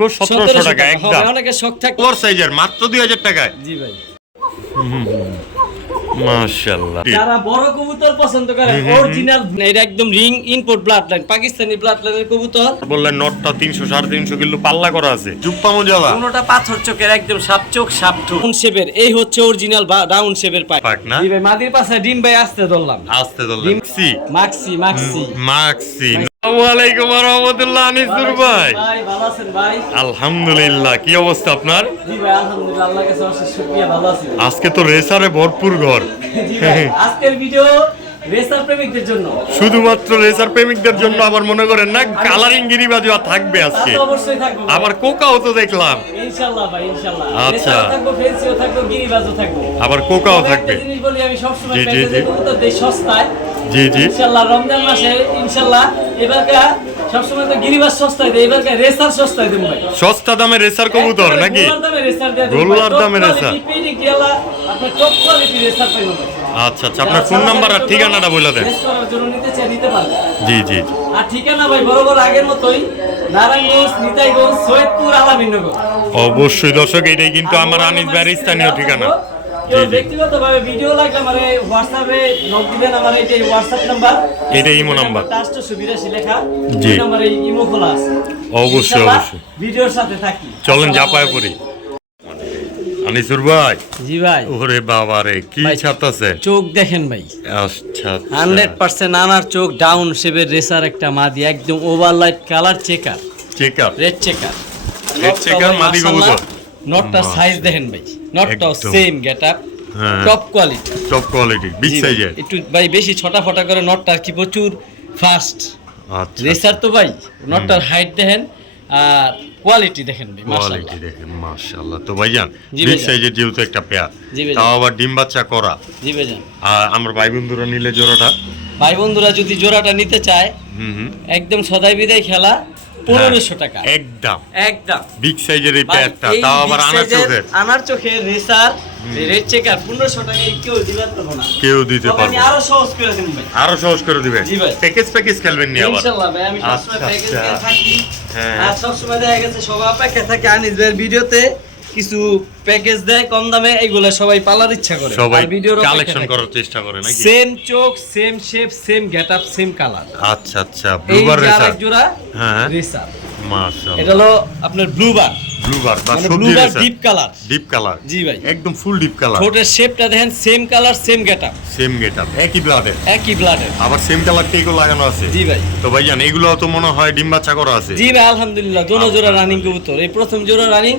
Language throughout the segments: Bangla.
1700 টাকা একদম অনেকে শখ থাকে ওর সাইজের মাত্র 2000 টাকায়। জি ভাই মাশাআল্লাহ। যারা বড় কবুতর পছন্দ করে অরিজিনাল, এটা একদম ring import blood line, Pakistani blood লাইনের কবুতর। বললেন নটটা 300 350 কিলো পাল্লা করা আছে, জুপ্পা মোজালা, কোনটা পাথর চোখের একদম সাপ চোখ সাপ ঠোঁট শেপের। এই হচ্ছে অরিজিনাল রাউন্ড শেপের পাক না? জি ভাই মাদির পাশে ডিম ভাই আসতে ধরলাম, আসতে ধরলাম মাক্সি মাক্সি মাক্সি। আসসালামু আলাইকুম ওয়া রাহমাতুল্লাহ। আনিসুর ভাই ভালো আছেন ভাই? আলহামদুলিল্লাহ। কি অবস্থা আপনার? জি ভাই আলহামদুলিল্লাহ, আল্লাহর কাছে অশেষ শুকরিয়া, ভালো আছি। আজকে তো রেসারে ভরপুর ঘর। জি ভাই আজকের ভিডিও রেসার প্রেমিকদের জন্য, শুধুমাত্র রেসার প্রেমিকদের জন্য। আবার মনে করেন না কালারিং গিরিবাজও থাকবে আজকে, অবশ্যই থাকবে। আবার কোকাও তো দেখলাম। ইনশাআল্লাহ ভাই ইনশাআল্লাহ। আচ্ছা থাকবো, ফেন্সিও থাকবো, গিরিবাজও থাকবো, আবার কোকাও থাকবে। একটা জিনিস বলি আমি সবসময়, জি, জি, প্যাকেজে জি। কবুতর দেই সস্তায়। জি জি ইনশাআল্লাহ রমজান মাসে ইনশাআল্লাহ এবারকার সবসময় তো গিরিবাজ সস্তায় দেই, এবারকার রেসার সস্তায় দেব ভাই। সস্তা দামে রেসার কবুতর নাকি? গোলার দামে রেসার দেব, গোলার দামে রেসার। আপনি টপ কোয়ালিটি রেসার পাইবেন। আচ্ছা আচ্ছা, আপনার ফোন নাম্বার আর ঠিকানাটা বলে দেন। রেস করার জন্য নিতে চাই নিতে পারবেন। জি জি আর ঠিকানা ভাই বরাবর আগের মতোই, নারায়ণগঞ্জ, নিতাইগঞ্জ, সৈয়দপুর, আলামিনগর। অবশ্যই দর্শক, এটাই কিন্তু আমার আনিস ভাইয়ের স্থানীয় ঠিকানা। জি জি ব্যক্তিগতভাবে ভিডিও লাগলে আমার হোয়াটসঅ্যাপে নক দিবেন, আমার এই হোয়াটসঅ্যাপ নাম্বার, এটাই ইমো নাম্বার। 882 লেখা জি। এই নম্বরে ইমো খোলা আছে। অবশ্যই ইনশাআল্লাহ অবশ্যই ভিডিওর সাথে থাকি। চলেন জাপায় পড়ি। আনিসুর ভাই, জি ভাই ওরে বাবা রে, কি ভাই, ছাড়তাছে? চোখ দেখেন ভাই, আচ্ছা 100% আনার চোখ, ডাউন শেপের রেসার একটা মাদি, একদম ওভারলাইট colour checker, checker, red checker, red checker মাদি কবুতর। নটটা সাইজ দেখেন ভাই, নটটাও একদম। সেম গেটআপ, হ্যাঁ। Top quality, top quality, big জি ভাই, সাইজের। একটু ভাই বেশি ছটা ফটা করে নটটা কি প্রচুর ফাস্ট আচ্ছা রেসার তো ভাই। নটটার হাইট দেখেন আর কোয়ালিটি দেখেন ভাই, কোয়ালিটি মাশাআল্লাহ। দেখেন মাশাআল্লাহ। তো ভাইজান জি বিগ ভাইজান। সাইজের যেহেতু একটা পেয়ার, জি ভাইজান। তাও আবার ডিম বাচ্চা করা, জি ভাইজান, আর আমার ভাই বন্ধুরা নিলে জোড়াটা, ভাই বন্ধুরা যদি জোড়াটা নিতে চায় হুম একদম সদাই বিদায় খেলা 1500 টাকা একদম একদম। বিগ সাইজের এই ভাই, পেয়ারটা, এই তাও big আবার আনার size এর চোখের, আনার চোখের রেসার রেড চেকার 1500 টাকায় কেউ দিতে পারবো না। কেউ দিতে তবে আমি পারবে না। আরো সহজ করে দেব ভাই, আরো সহজ করে দিবেন। জি ভাই। প্যাকেজ খেলবেন নি আবার? ইনশাআল্লাহ ভাই, আমি সবসময় আচ্ছা, প্যাকেজ আচ্ছা। দিয়ে থাকি। হ্যাঁ। আর সবসময় দেখা গেছে সবাই অপেক্ষা থাকে আনিস ভাইয়ের ভিডিওতে কিছু প্যাকেজ দেয় কম দামে, এইগুলা সবাই পালার ইচ্ছা করে, সবাই আর ভিডিওর কালেকশন করার চেষ্টা করে নাকি? সেম চোখ, same shape, same getup, same colour. আচ্ছা আচ্ছা, এই ব্লুবার যে রেসার। আরেক জোড়া হ্যাঁ রেসার, মাশাআল্লাহ। এটা হলো আপনার ব্লুবার, ব্লুবার বা মানে সবজি blue bar racer, deep colour. Deep colour. জি ভাই, একদম ফুল ডিপ কালার। ঠোঁটের শেপটা দেখেন same colour, same getup, same getup, একই ব্লাডের, একই ব্লাডের। আবার সেম কালার টেকও লাগানো আছে। জি ভাই, তো ভাইজান এগুলো তো মনে হয় ডিম বাচ্চা করা আছে? জি ভাই আলহামদুলিল্লাহ, দোনো জোড়া রানিং কবুতর। এই প্রথম জোড়া রানিং,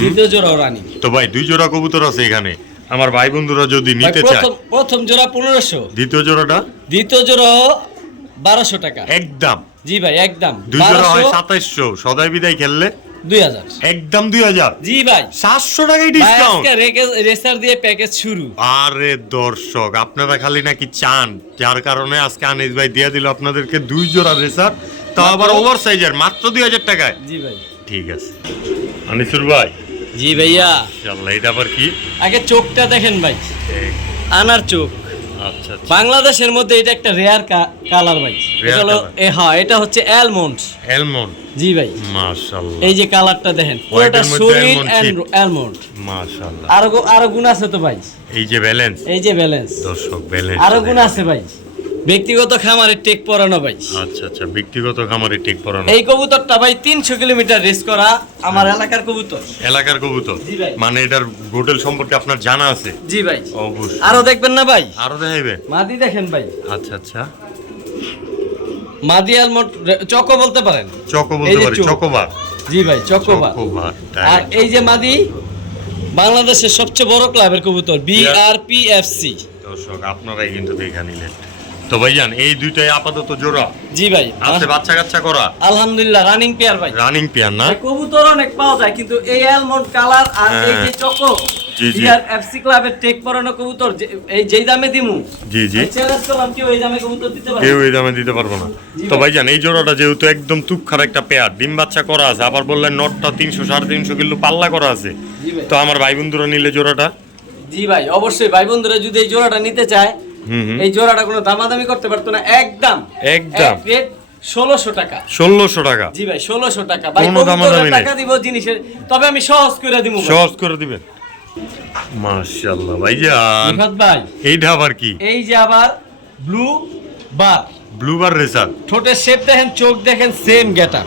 দ্বিতীয় জোড়াও রানিং। তো ভাই 2 জোড়া কবুতর আছে এখানে, আমার ভাই বন্ধুরা যদি নিতে চায়, প্রথম জোড়া 1500, দ্বিতীয় জোড়াটা দ্বিতীয় জোড়া 1200 টাকা একদম। জি ভাই একদম। 2 জোড়া হয় 1200, 2700, সদাই বিদায় খেললে 2000 একদম 2000। জি ভাই, 700 টাকায় ভাই ডিসকাউন্ট। আজকে রেসার দিয়ে প্যাকেজ শুরু। আরে দর্শক, আপনারা খালি নাকি চান, যার কারণে আজকে আনিস ভাই দিয়ে দিল আপনাদেরকে 2 জোড়া রেসার, তাও আবার ওভার সাইজের, মাত্র 2000 টাকায়। জি ভাই, ঠিক আছে আনিসুর ভাই, জি ভাইয়া। ইনশাআল্লাহ। এটা আবার কি? আগে চোখটা দেখেন ভাই, আনার চোখ। আচ্ছা আচ্ছা, বাংলাদেশের মধ্যে এটা একটা রেয়ার কালার ভাই। এটা হলো color। হ্যাঁ, এটা হচ্ছে অ্যালমন্ড। অ্যালমন্ড। জি ভাই, মাশাআল্লাহ, এই যে কালারটা দেখেন, White পুরোটা এর মধ্যে সলিড almond chip। অ্যালমন্ড। মাশাআল্লাহ। আরো গুণ আছে তো ভাই, এই যে ব্যালেন্স, এই যে ব্যালেন্স, দর্শক ব্যালেন্স আরো গুণ আছে ভাই। ব্যক্তিগত খামারে টেক পরানো ভাই। আচ্ছা আচ্ছা, ব্যক্তিগত খামারে টেক পরানো। এই কবুতরটা ভাই 300 কিলোমিটার রেস করা আমার এলাকার কবুতর। এলাকার কবুতর, জি ভাই। মানে এটার হোটেল সম্পর্কে আপনার জানা আছে? জি ভাই, অবশ্যই। আরো দেখবেন না ভাই, আরো দেখাইবেন? মাদি দেখেন ভাই, আচ্ছা আচ্ছা, মাদি আলমন্ড চকো বলতে পারেন। চকো এই বলতে যে পারি, চোখ। চকোবার। জি ভাই, চকোবার। চকোবার, আর এই যে মাদি বাংলাদেশের সবচেয়ে বড় ক্লাবের কবুতর, বিআরপিএফসি। দর্শক আপনারাই কিন্তু দেখে নিলেন। তো ভাইজান এই দুইটাই আপাতত জোড়া জি ভাই, আছে, বাচ্চা কাচ্চা করা, আলহামদুলিল্লাহ রানিং পেয়ার ভাই। রানিং পেয়ার না? কবুতর অনেক পাওয়া যায়, কিন্তু এই অ্যালমন্ড কালার আর এই যে চকো, জি, জি। বিআরএফসি ক্লাবের টেক পরানো কবুতর, এই যেই দামে দিমু, জি জি, চ্যালেঞ্জ করলাম কেউ এই দামে কবুতর দিতে পারে? কেউ এই দামে দিতে পারবো না। তো ভাইজান এই জোড়াটা যেহেতু একদম তুক্ষার একটা পেয়ার, ডিম বাচ্চা করা আছে, আবার বললেন নটটা 300 350 কিলো পাল্লা করা আছে, জি ভাই, তো আমার ভাই বন্ধুরা নিলে জোড়াটা, জি ভাই অবশ্যই ভাই বন্ধুরা যদি এই জোড়াটা নিতে চায়, এই জোড়াটা কোনো দামাদামি করতে পারতো না, একদম একদম। এক রেট 1600 টাকা। 1600 টাকা। জি ভাই 1600 টাকা ভাই, কোনো দামাদামি কবুতরের নেই। টাকা দিব জিনিসের, তবে আমি সহজ করে দিব ভাই। সহজ করে দিবেন। মাশাআল্লাহ ভাইজান, রিফাত ভাই এইটা আবার কি? এই যে আবার ব্লু বার, ব্লুবার রেসার। ঠোঁটের শেপ দেখেন, চোখ দেখেন, সেম গেটআপ,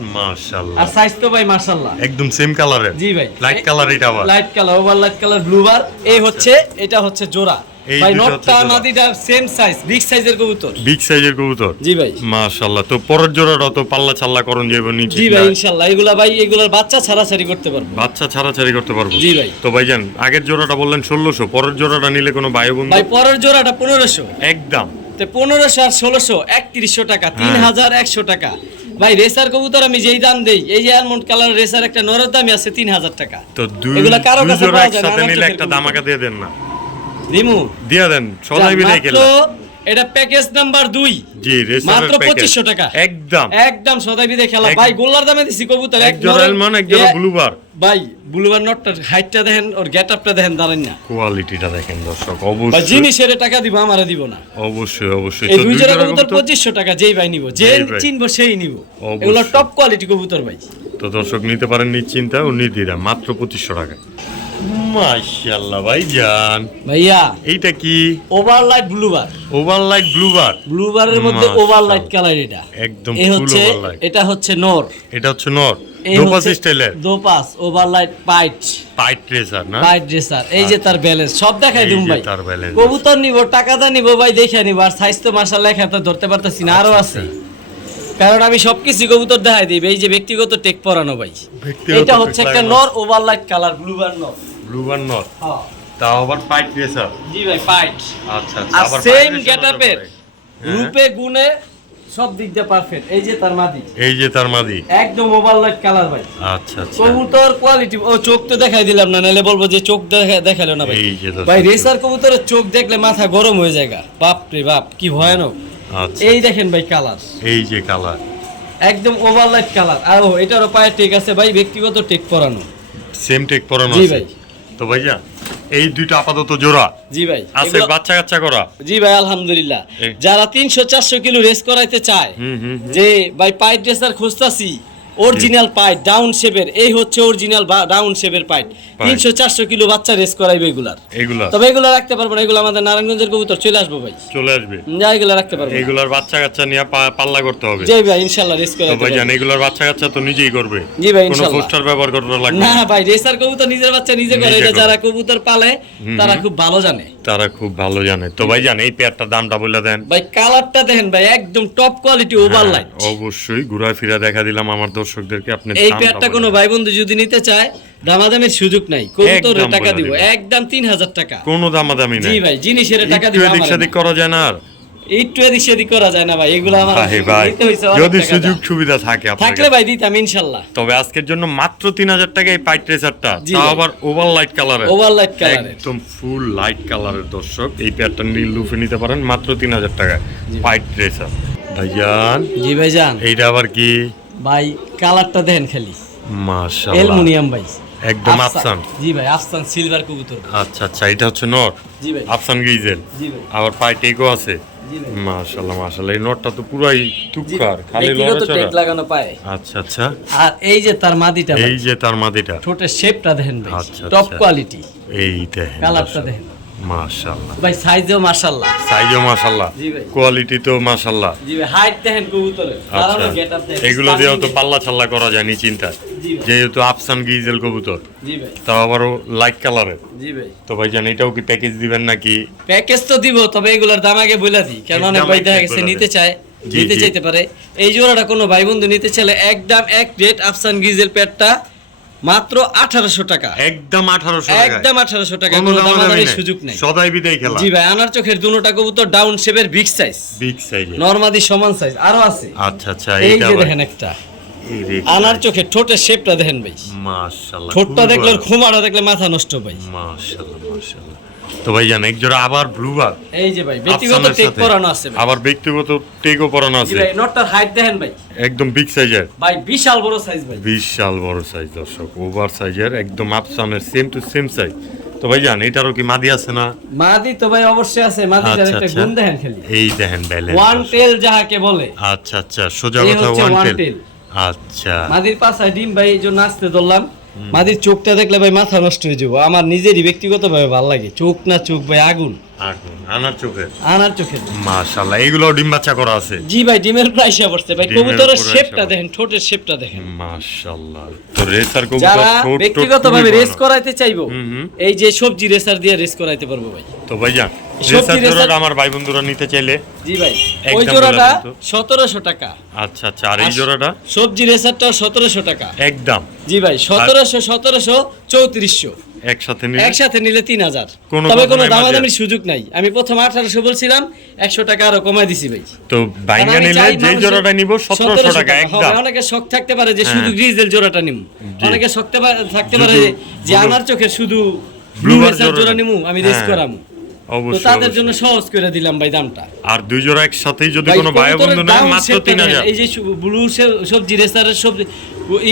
মাশাআল্লাহ আর সাইজ তো ভাই মাশাআল্লাহ একদম সেম কালারের। জি ভাই লাইট কালার এটা আবার। Light colour, over light colour blue বার। এই হচ্ছে, এটা হচ্ছে জোড়া এই ভাই, দুটো হচ্ছে নটটা জোড়া। মাদিটা সেম সাইজ, বিগ সাইজের কবুতর। বিগ সাইজের কবুতর। জি ভাই। মাশাআল্লাহ। তো পরের জোড়াটা তো পাল্লা ছাল্লা করন যাবে নিচে। জি ভাই ইনশাআল্লাহ, এগুলা ভাই এগুলার বাচ্চা ছাড়াছাড়ি করতে পারবো। বাচ্চা ছাড়াছাড়ি করতে পারবো। জি ভাই। তো ভাইজান আগের জোড়াটা বললেন 1600, পরের জোড়াটা নিলে কোনো ভাই বন্ধু? ভাই পরের জোড়াটা 1500, একদম। তো 1500 আর 1600 3100 টাকা, 3100 টাকা ভাই। রেসার কবুতর আমি যেই দাম দেই, এই যে আলমন্ড কালার রেসার একটা নরের দামই আছে 3000 টাকা। তো দুই এগুলা কারো কাছে জোড়া পাওয়া যায় না, একসাথে আমার নিলে চোখের একটা কবুতর। ধামাকা দিয়ে দেন না? রিমু দিয়ে দেন, সদাই বিদায় মাত্র খেলা। এটা প্যাকেজ নাম্বার 2। জি, রেসারের মাত্র প্যাকেজ 2500 টাকা। একদম। একদম সদাই বিদে খেলা এক- ভাই, গোল্লার দামে দিছি কবুতর। এক জোড়া এলমান, এক জোড়া ব্লুবার। ভাই ব্লুবার নটটার হাইটটা দেখেন, ওর গেটআপটা দেখেন, দাঁড়ান না কোয়ালিটিটা দেখেন দর্শক। ভাই, অবশ্যই জিনিসের টাকা দিব, আমারে দিব না। অবশ্যই অবশ্যই। এই তো দুই দুই জোড়া জোড়া কবুতর কবুতর? 2500 টাকা, যেই ভাই নিব, যে যেই ভাই। চিনবো সেই নিব। অবশ্যই। এগুলো টপ কোয়ালিটি কবুতর ভাই। তো দর্শক নিতে পারেন নিশ্চিন্তা ও নির্দ্বিধা মাত্র 2500 টাকা। মাশাআল্লাহ ভাইজান, ভাইয়া এইটা কি? ওভারলাইট ব্লুবার। ওভারলাইট ব্লুবার। ব্লুবারের মধ্যে মাশাআল্লাহ। ওভারলাইট কালার, এটা একদম এই ফুল হচ্ছে, ওভারলাইট। এটা হচ্ছে নর, এটা হচ্ছে নর। এই দোপাস হচ্ছে স্টাইলের দোপাস ওভারলাইট পাইট, পাইট রেসার না? পাইট ড্রেসার। এই যে তার ব্যালেন্স সব দেখাই এই দিম যে ভাই। তার balance। কবুতর নিব, টাকাটা নিব ভাই, দেখে নিব। আর সাইজ তো মাশাআল্লাহ একা তো ধরতে পারতাছি না, আরো আছে, কারণ আমি সবকিছু কবুতর দেখাই দিই। এই যে ব্যক্তিগত টেক পরানো ভাই, ব্যক্তিগত এটা tag হচ্ছে একটা লাগানো। নর ওভারলাইট কালার ব্লুবার নর। ব্লুবার নর। হ্যাঁ তাও আবার পাইট রেসার। জি ভাই পাইট, আচ্ছা আচ্ছা। আর আবার সেম পাইট racer গেটআপের, হতে পারে। রূপে গুণে সব দিক দিয়ে পারফেক্ট। এই যে তার মাদি, এই যে তার মাদি। একদম ওভারলাইট কালার ভাই। আচ্ছা আচ্ছা। কবুতর কোয়ালিটি, ও চোখ তো দেখাই দিলাম না, নাহলে বলবো যে চোখ দেখালো না ভাই। এই যে দর্শক। ভাই রেসার কবুতরের চোখ দেখলে মাথা গরম হয়ে যায় গা। বাপ রে বাপ, কি ভয়ানক। আচ্ছা। এই দেখেন ভাই কালার, এই যে কালার। একদম ওভারলাইট কালার। আর ও এটারও পায়ে টেক আছে ভাই, ব্যক্তিগত টেক পরানো। সেম টেক পরানো জি আছে। ভাই। তো ভাইয়া এই দুইটা আপাতত জোড়া জি ভাই আছে, এগুলো- বাচ্চা কাচ্চা করা। জি ভাই আলহামদুলিল্লাহ। এই- যারা 300-400 কিলো রেস করাইতে চায়, যে ভাই পাইট ড্রেসার খুঁজতাছি, অরিজিনাল পাইট ডাউন শেপের, এই হচ্ছে অরিজিনাল ডাউন শেপের পাইট। 300-400 কিলো বাচ্চা রেস করাইবে এগুলার। এগুলা তবে এগুলো রাখতে পারবো না, এগুলো আমাদের নারায়ণগঞ্জের কবুতর, চলে আসবো ভাই। চলে আসবে। যা এগুলো রাখতে পারবো না। এগুলার বাচ্চা কাচ্চা নিয়ে পাল্লা করতে হবে। জি ভাই ইনশাআল্লাহ রেস তো করাইতে ভাইজান পারবো। এগুলার বাচ্চা কাচ্চা তো নিজেই করবে। জি ভাই কোনো ইনশাআল্লাহ। পোস্টার ব্যবহার করতে লাগবে না না। ভাই, রেসার কবুতর নিজের বাচ্চা নিজে করে, নিজে এটা করে। যারা কবুতর পালে তারা খুব ভালো জানে। তারা খুব ভালো জানে। তো ভাইজান এই পেয়ারটার দামটা বলে দেন। ভাই কালারটা দেখেন ভাই, একদম টপ কোয়ালিটি ওভারলাইট। হ্যাঁ, অবশ্যই ঘুরা ফিরা দেখা দিলাম আমার দর্শকদেরকে। আপনি এই দামটা পেয়ারটা বলে কোনো দেন। ভাই বন্ধু যদি নিতে চায়, দামাদামির সুযোগ নাই, কবুতরের একদম টাকা বলে দিব, দিবেন। একদম 3000 টাকা। কোনো দামাদামি জি নেই। ভাই, জিনিসের টাকা একটু দিব, এদিক আমার সেদিক করা যায় না আর? একটু এদিক সেদিক করা যায় না ভাই, এগুলো আমার ভাই ভাই নিতে হইছে অনেক যদি টাকা সুযোগ দাম। সুবিধা থাকে আপনার থাকলে কাছে। ভাই দিতাম ইনশাআল্লাহ। তবে আজকের জন্য মাত্র 3000 টাকা এই পাইট রেসারটা, জি তাও ভাই। আবার ওভার লাইট কালারের। ওভারলাইট কালারের। একদম ফুল লাইট কালারের দর্শক। এই পেয়ারটা নীল লুফে নিতে পারেন মাত্র 3000 টাকা পাইট রেসার। ভাইজান জি ভাই জান, এইটা আবার কি? ভাই কালারটা দেখেন খালি, মাশাআল্লাহ অ্যালুমিনিয়াম ভাই, একদম আফসান। জি ভাই আফসান সিলভার কবুতর। আচ্ছা আচ্ছা, এটা হচ্ছে নট জি ভাই। আফসান গ্রিজেল। জি ভাই। আবার পাইট টেকও আছে। জি ভাই। মাশাআল্লাহ মাশাআল্লাহ। এই নটটা তো পুরাই তুক্কার, খালি ব্যক্তিগত লড়াচড়া। টেক লাগানো পায়। আচ্ছা আচ্ছা। আর এই যে তার মাদিটা ভাই, এই যে তার মাদিটা। ঠোঁটের শেপটা দেখেন ভাই, আচ্ছা, টপ আচ্ছা। কোয়ালিটি। এই দেখেন কালারটা দর্শক। দেখেন মাশাআল্লাহ। ভাই, সাইজও মাশাআল্লাহ। সাইজও মাশাআল্লাহ, জি ভাই। কোয়ালিটি তো মাশাআল্লাহ। জি ভাই, হাইট দেখেন কবুতরের, আচ্ছা, দাঁড়ানো গেটআপ দেখেন, এগুলো দিয়েও তো starting পাল্লা ছাল্লা করা যায় নি চিন্তা। জি ভাই। যেহেতু আফসান গিজেল কবুতর, জি ভাই। তাও আবারও লাইট কালারের। জি ভাই। তো ভাইজান এটাও কি প্যাকেজ দিবেন নাকি? প্যাকেজ তো দিব, তবে এগুলোর দাম আগে বলে দিই, কারণ অনেক একদম ভাই দেখা এক গেছে বলে নিতে দেন। চায়, জি, নিতে জি। চাইতে পারে। এই জোড়াটা কোনো ভাই বন্ধু নিতে চাইলে একদম এক রেট আফসান গিজেল প্যাডটা মাত্র 1800 টাকা। একদম 1800 টাকা। একদম 1800 টাকা, কোনো কোনো দামাদামি দামাদামির নাই। সুযোগ নেই। সদাই বিদায় খেলা। জি ভাই, আনার চোখের দুটোটা কবুতর ডাউন শেপের বিগ সাইজ, বিগ সাইজের। নরমাদি সমান সাইজ আরো আছে। আচ্ছা আচ্ছা, এই এইটা যে আবার দেখেন একটা এই রে। আনার চোখের ঠোঁটের শেপটা দেখেন ভাই, মাশাআল্লাহ। ঠোঁটটা খুবই দেখলে ওর ভালো। খোমাটা দেখলে মাথা নষ্ট ভাই। মাশাআল্লাহ মাশাআল্লাহ। তো ভাইজান এক জোড়া আবার ব্লুবার। এই যে ভাই ব্যক্তিগত আফসানের টেক সাথে। পরানো আছে ভাই। আবার ব্যক্তিগত টেকও পরানো জি আছে। ভাই, নটটার হাইট দেখেন ভাই, একদম বিগ সাইজের। ভাই বিশাল বড় সাইজ ভাই। বিশাল বড় সাইজ দর্শক, ওভার সাইজের, একদম আফসানের সেম টু সেম সাইজ। তো ভাইজান এটারও কি মাদি আছে না? মাদি তো ভাই অবশ্যই আছে, মাদিটার আচ্ছা, একটা আচ্ছা। গুণ দেখেন খালি, এই দেখেন ব্যালেন্স। ওয়ান টেল যাহাকে বলে। আচ্ছা আচ্ছা, সোজা এই কথা হচ্ছে ওয়ান one টেল। tail। আচ্ছা মাদির পাশায় ডিম ভাই, এই জন্য আসতে ধরলাম। মাদির চোখটা দেখলে ভাই মাথা নষ্ট হয়ে যাবো, আমার নিজেরই ব্যক্তিগত ভাবে ভালো লাগে। চোখ না চোখ ভাই আগুন, আগুন আনার চোখে। আনার চোখের। মাশাআল্লাহ, এগুলো ডিম বাচ্চা করা আছে। জি ভাই, ডিমের প্রাইসে পড়ছে ভাই। ডিমের কবুতরের price শেপটা আবার। দেখেন, ঠোঁটের শেপটা দেখেন। মাশাআল্লাহ। তো রেসার কবুতর যারা ঠোঁট ব্যক্তিগত ভাবে রেস করাইতে চাইবো, এই যে সবজি রেসার দিয়ে রেস করাইতে পারবো ভাই। তো ভাইজান সবজি রেসার রেসার- জোড়াটা আমার ভাই বন্ধুরা নিতে চাইলে জি ভাই, একদম ওই জোড়াটা বলে দেন তো। 1700 টাকা। আচ্ছা আচ্ছা, আর এই জোড়াটা সবজি রেসারটাও 1700 টাকা। একদম জি ভাই, 1700, 1700, 3400 একসাথে নিলে একসাথে নিলে 3000। কোনো তবে কথা কোনো নাই দামাদামির সুযোগ নাই। আমি প্রথম 1800 বলছিলাম, 100 টাকা আরো কমাই দিছি ভাই। তো বাইঙ্গা কারণ আমি নিলে চাই যেই মানুষের জোড়াটা নিব 1700 টাকা হবে। একদম। অনেকে শখ থাকতে পারে যে হ্যাঁ। শুধু গ্রিজেল জোড়াটা নিমু, জি। অনেকে শখ থাকতে পারে শুধু যে blue- আমার চোখে শুধু ব্লু ব্লু বার রেসার জোড়া নিমু, আমি রেস হ্যাঁ, করামু। তো অবশ্যই তাদের অবশ্যই। জন্য সহজ করে দিলাম ভাই দামটা। আর দুই জোড়া একসাথেই যদি ভাই, কোনো ভাই কবুতরের বন্ধু নেয় down মাত্র shape টা 3000। দেখেন, এই যে ব্লু সবজি রেসারের সবজি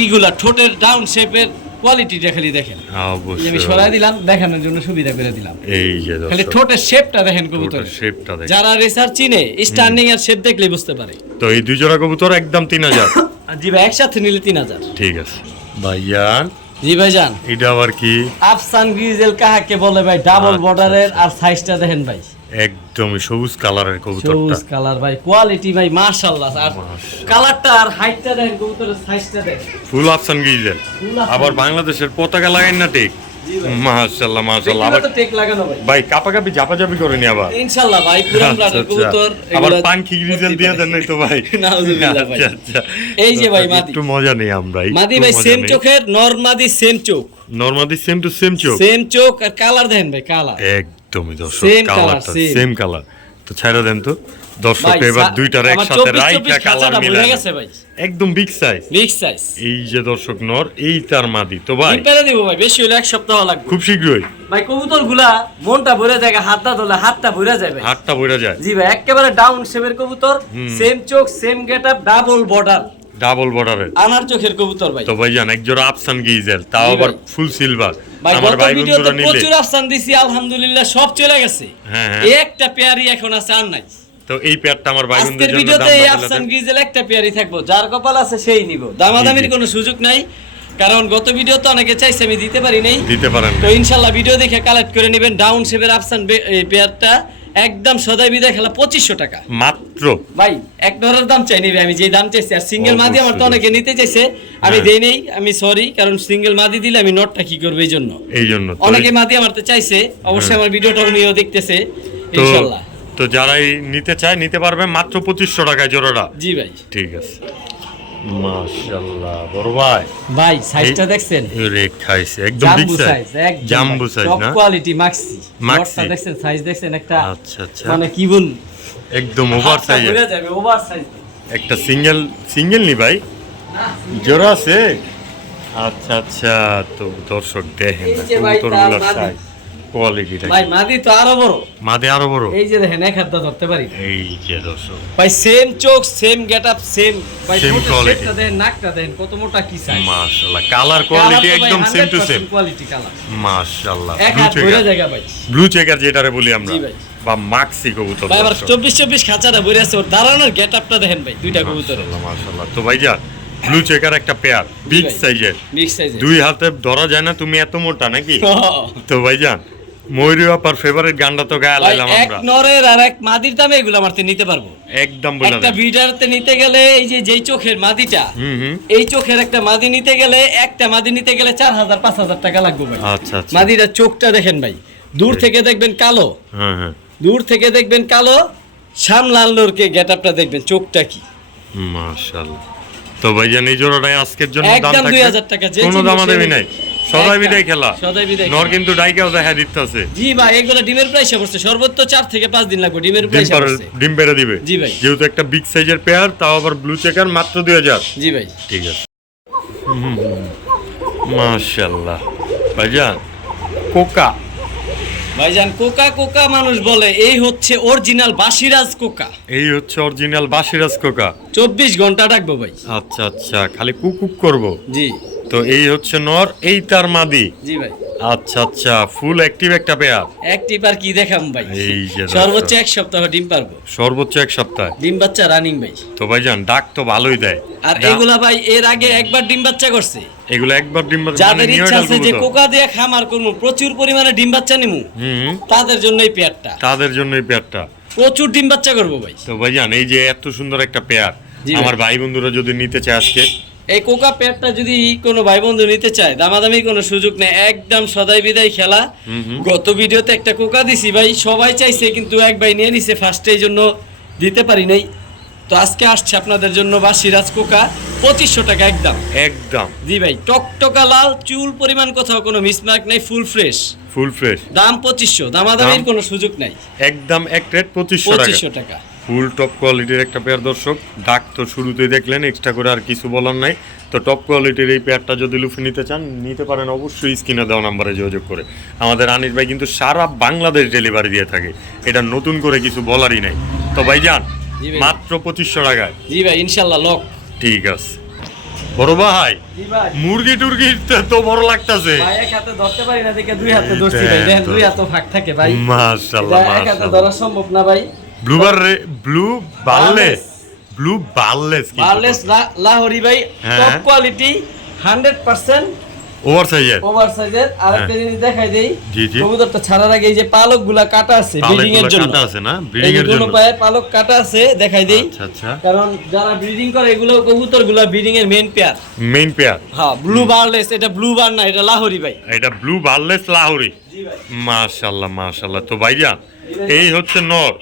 এইগুলা ঠোঁটের ডাউন শেপের কোয়ালিটিটা খালি দেখেন। এই যে আমি অবশ্যই সরাই দিলাম, দেখানোর জন্য সুবিধা করে দিলাম। এই যে খালি দর্শক, ঠোঁটের শেপটা দেখেন কবুতরের। ঠোঁটের শেপটা দেখেন। যারা রেসার চিনে, স্ট্যান্ডিং এর শেপ দেখলেই বুঝতে পারে। তো এই দুই জোড়া কবুতর একদম 3000। আর জি ভাই, একসাথে নিলে 3000। ঠিক আছে ভাইয়ান, জি ভাই যান। এটা আবার কি? আফসান গ্রিজেল কাহাকে বলে ভাই, ডাবল আচ্ছা, বর্ডারের। আর সাইজটা দেখেন ভাই, একদমই সবুজ কালারের কবুতরটা। সবুজ কালার ভাই, কোয়ালিটি ভাই মাশাআল্লাহ। আর মাশাআল্লাহ। কালারটা আর হাইটটা দেখেন, কবুতরের সাইজটা দেখেন। ফুল আফসান গিজেল, ফুল আফসান আবার বাংলাদেশের পতাকা লাগাই না ঠিক। জি ভাই। মাশাআল্লাহ মাশাআল্লাহ। আবার ব্যক্তিগত টেক লাগানো ভাই। ভাই কাপাকাপি ঝাপাঝাপি করেনি আবার। ইনশাআল্লাহ ভাই, পুরান আচ্ছা, ব্লাডের আচ্ছা। কবুতর। আবার এগুলা পানকি গ্রিজেল দিয়ে দেন নাই তো ভাই? নাউজুবিল্লাহ ভাই। আচ্ছা, আচ্ছা। এই যে ভাই মাদি। একটু মজা নেই আমরা। মাদি ভাই সেম চোখের, নরমাদি সেম চোখ, নরমালি সেম টু সেম চোখ। সেম চোখ। আর কালার দেখেন ভাই, কালার একদমই দর্শক, Same colour, কালারটা same। Same colour. তো ছাইরা দেন তো দর্শক, ভাই, এবার দুইটার আমার একসাথে 24 রাইখা কালার খাঁচাটা মিলাই ভরে গেছে ভাই, একদম বিগ সাইজ। Big size. এই যে দর্শক নর, এই তার মাদি। তো ভাই ডিম পেড়ে দিব ভাই, বেশি হলে 1 সপ্তাহ লাগবে খুব শীঘ্রই ভাই। কবুতর গুলা মনটা ভরে যায়, হাতটা ধরলে হাতটা ভরে যায় ভাই। হাতটা বইরা যায়। জি ভাই, একেবারে ডাউন শেপের কবুতর, সেম চোখ, same getup, double border, double বর্ডারের। আনার চোখের কবুতর ভাই। তো ভাইজান এক জোড়া আফসান গিজেল, তাও জি আবার ভাই। ফুল সিলভার। ভাই আমার গত ভাই ভিডিওতে বন্ধুরা নিলে প্রচুর আফসান দিছি, আলহামদুলিল্লাহ সব চলে গেছে। হ্যাঁ, হ্যাঁ। এই একটা পেয়ারই এখন আছে, আর নাই। তো এই পেয়ারটা আমার ভাই আজকের বন্ধুদের জন্য ভিডিওতে দাম এই বলে আফসান দেন। গ্রিজেল একটা পেয়ারই থাকবো, যার কপাল আছে সেই নিব। দামাদামির জি। কোনো সুযোগ নাই, কারণ গত ভিডিওতে অনেকে চাইছে, আমি দিতে পারি নাই। দিতে পারেন তো না। ইনশাল্লাহ ভিডিও দেখে কালেক্ট করে নেবেন। ডাউন শেপের আফসান এই পেয়ারটা একদম সদাই বিদায় খেলা 2500 টাকা মাত্র ভাই। এক ডলার দাম চাই নিবে, আমি যে দাম চাইছি। আর সিঙ্গেল মাদি আমার তো অনেকে নিতে চাইছে, আমি হ্যাঁ। দেই নেই, আমি সরি। কারণ সিঙ্গেল মাদি দিলে আমি নটটা কি করবো, এই জন্য এই জন্য তো- অনেকে মাদি আমার তো চাইছে। অবশ্যই আমার ভিডিওটা উনিও দেখতেছে তো ইনশাল্লাহ। তো যারাই নিতে চায় নিতে পারবে মাত্র 2500 টাকায় জোড়াটা। জি ভাই। ঠিক আছে। মাশাআল্লাহ বড় ভাই, ভাই সাইজটা দেখছেন, রে খাইছে একদম বিগ জাম্বু সাইজ। সাইজ, একদম জাম্বু সাইজ টপ না? কোয়ালিটি মাক্সি। মাক্সি। নটটা দেখছেন, সাইজ দেখছেন, একটা আচ্ছা আচ্ছা, মানে কি বল, একদম ওভার সাইজের। হয়ে যাবে ওভার সাইজ। একটা সিঙ্গেল নি ভাই, জোড়া আছে। আচ্ছা আচ্ছা, তো দর্শক দেখেন এই যে ভাই তার কবুতরগুলোর মাদি। সাইজ কোয়ালিটিটা। ভাই মাদি তো আরো বড়, মাদে আরো বড়। এই যে দেখেন, এক হাতটা ধরতে পারি। এই যে দর্শক, ভাই সেম চোখ, সেম গেটআপ, সেম ভাই। Same ঠোঁটের quality। শেপটা দেখেন, নাকটা দেখেন কত মোটা, কি সাইজ। মাশাআল্লাহ কালার কোয়ালিটি একদম same to same. Quality colour, মাশাআল্লাহ এক ব্লু হাত ভরে চেকার, জায়গা ভাই। ব্লু চেকার যেটারে বলি আমরা, জি ভাই। বা মাক্সি কবুতর। ভাই আবার দর্শক। 24 খাঁচাটা ভরে আছে, ওর দাঁড়ানোর গেটআপটা দেখেন ভাই, দুইটা কবুতরের মাশাআল্লাহ মাশাআল্লাহ। তো ভাইজান ব্লু চেকার একটা পেয়ার, বিগ ভাই। সাইজের, বিগ সাইজের। দুই হাতে ধরা যায় না। তুমি এত মোটা নাকি? তো ভাইজান ময়ূরী আপার ফেভারিট গানটা তো গায়ে ভাই লাইলাম এক আমরা। নরের আর এক মাদির দামে এগুলো আমারতে নিতে পারবো। একদম বলে একটা দেন। বিডারতে নিতে গেলে, এই যে যেই চোখের মাদিটা, হুম। এই চোখের একটা মাদি নিতে গেলে, একটা মাদি নিতে গেলে 4000-5000 টাকা লাগবে ভাই। আচ্ছা আচ্ছা। মাদিটা চোখটা দেখেন ভাই, দূর থেকে দেখবেন কালো, হ্যাঁ হ্যাঁ, দূর থেকে দেখবেন কালো, সামলানলোরকে গেটআপটা দেখবেন চোখটা কি। মাশাআল্লাহ। তো ভাইজান এই জোড়াটাই আজকের জন্য দাম একদম থাকবে 2000 টাকা, যে কোনো চিনবে দামাদামি সে নাই, নেবে। সদাই একদম, বিদায় খেলা। সদাই বিদায় নর খেলা। কিন্তু ডাইকাও দেখা দিতেছে। জি ভাই, এগুলো ডিমের প্রাইসে পড়ছে সর্বোচ্চ 4 থেকে 5 দিন লাগবে ডিমের প্রাইসে পড়ছে। ডিম বেড়ে দিবে। জি ভাই। যেহেতু একটা বিগ সাইজের পেয়ার, তাও আবার ব্লু চেকার, মাত্র 2000। জি ভাই। ঠিক আছে। মাশাআল্লাহ ভাইজান কোকা। ভাইজান কোকা কোকা মানুষ বলে, এই হচ্ছে অরিজিনাল বাসিরাজ কোকা। এই হচ্ছে অরিজিনাল বাসিরাজ কোকা। 24 ঘন্টা ডাকবো ভাই। আচ্ছা আচ্ছা, খালি কুকুক করব। জি, তো এই হচ্ছে নর, এই তার মাদি। জি ভাই। আচ্ছা আচ্ছা, ফুল অ্যাক্টিভ একটা পেয়ার। অ্যাক্টিভ আর কি দেখাম ভাই, এই যে সর্বোচ্চ 1 সপ্তাহ ডিম পারবো, সর্বোচ্চ 1 সপ্তাহ ডিম বাচ্চা রানিং ভাই। তো ভাইজান ডাক তো ভালোই দেয়। আর এগুলা ভাই এর আগে একবার ডিম বাচ্চা করছে। এগুলো একবার ডিম বাচ্চা, যাদের ইচ্ছা আছে যে কোকা দিয়ে খামার করবো, প্রচুর পরিমাণে ডিম বাচ্চা নিমু, তাদের জন্য এই পেয়ারটা, তাদের জন্য এই পেয়ারটা প্রচুর ডিম বাচ্চা করবো ভাই। তো ভাইজান এই যে এত সুন্দর একটা পেয়ার, জি ভাই। আমার ভাই বন্ধুরা যদি নিতে চায় আজকে, এই কোকা পেয়ারটা যদি কোনো ভাই বন্ধু নিতে চায়, দামাদামি কোনো সুযোগ নেই, একদম সদাই বিদায় খেলা। গত ভিডিওতে একটা কোকা দিছি ভাই, সবাই চাইছে কিন্তু এক ভাই নিয়ে নিছে ফার্স্টে, এই জন্য দিতে পারি নাই। তো আজকে আসছে আপনাদের জন্য বা সিরাজ কোকা 2500 টাকা একদম। একদম জি ভাই, টকটকা লাল, চুল পরিমাণ কোথাও কোনো মিসমার্ক নাই, ফুল ফ্রেশ, ফুল ফ্রেশ, দাম 2500, দামাদামির কোনো সুযোগ নাই, একদম এক রেট 2500 টাকা। ফুল টপ কোয়ালিটির একটা পেয়ার দর্শক। ডাক তো শুরুতেই দেখলেন, এক্সট্রা করে আর কিছু বলার নাই। তো টপ কোয়ালিটির এই পেয়ারটা যদি লুফে নিতে চান, নিতে পারেন অবশ্যই স্ক্রিনে দেওয়া নাম্বারে যোগাযোগ করে। আমাদের আনিস ভাই কিন্তু সারা বাংলাদেশ ডেলিভারি দিয়ে থাকে, এটা নতুন করে কিছু বলারই নাই। তো ভাইজান জি ভাই। মাত্র 2500 টাকায়। জি ভাই, ইনশাল্লাহ লক। ঠিক আছে বড় ভাই, জি ভাই। মুরগি টুরগি তো বড় লাগতাছে ভাই এক হাতে ধরতে পারি না, দেখে দুই হাতে ধরছি ভাই, দেখেন দুই হাতে ফাঁক থাকে ভাই, মাশাআল্লাহ এটা এক হাতে মাশাআল্লাহ। ধরা সম্ভব না ভাই। ব্লু বার্লেস, ব্লু বার্লেস কি বার্লেস লাহোরি ভাই, হ্যাঁ। টপ কোয়ালিটি, 100% ওভার সাইজের। ওভার সাইজের। আরেকটা জিনিস দেখাই দেই, জি, জি। কবুতরটা ছাড়ার আগে এই যে পালকগুলা কাটা আছে ব্রিডিং এর জন্য, কাটা আছে না, এই ব্রিডিং যে এর দুনো জন্য। পায়ে পালক কাটা আছে, দেখাই দেই। আচ্ছা আচ্ছা, কারণ যারা ব্রিডিং করে এগুলো কবুতরগুলা ব্রিডিং এর মেইন পেয়ার। Main pair. হ্যাঁ, ব্লু বার্লেস, এটা ব্লু বার না, এটা লাহোরি ভাই। এটা ব্লু বার্লেস লাহোরি। জি ভাই। মাশাআল্লাহ মাশাআল্লাহ। তো ভাইজান এই হচ্ছে নর,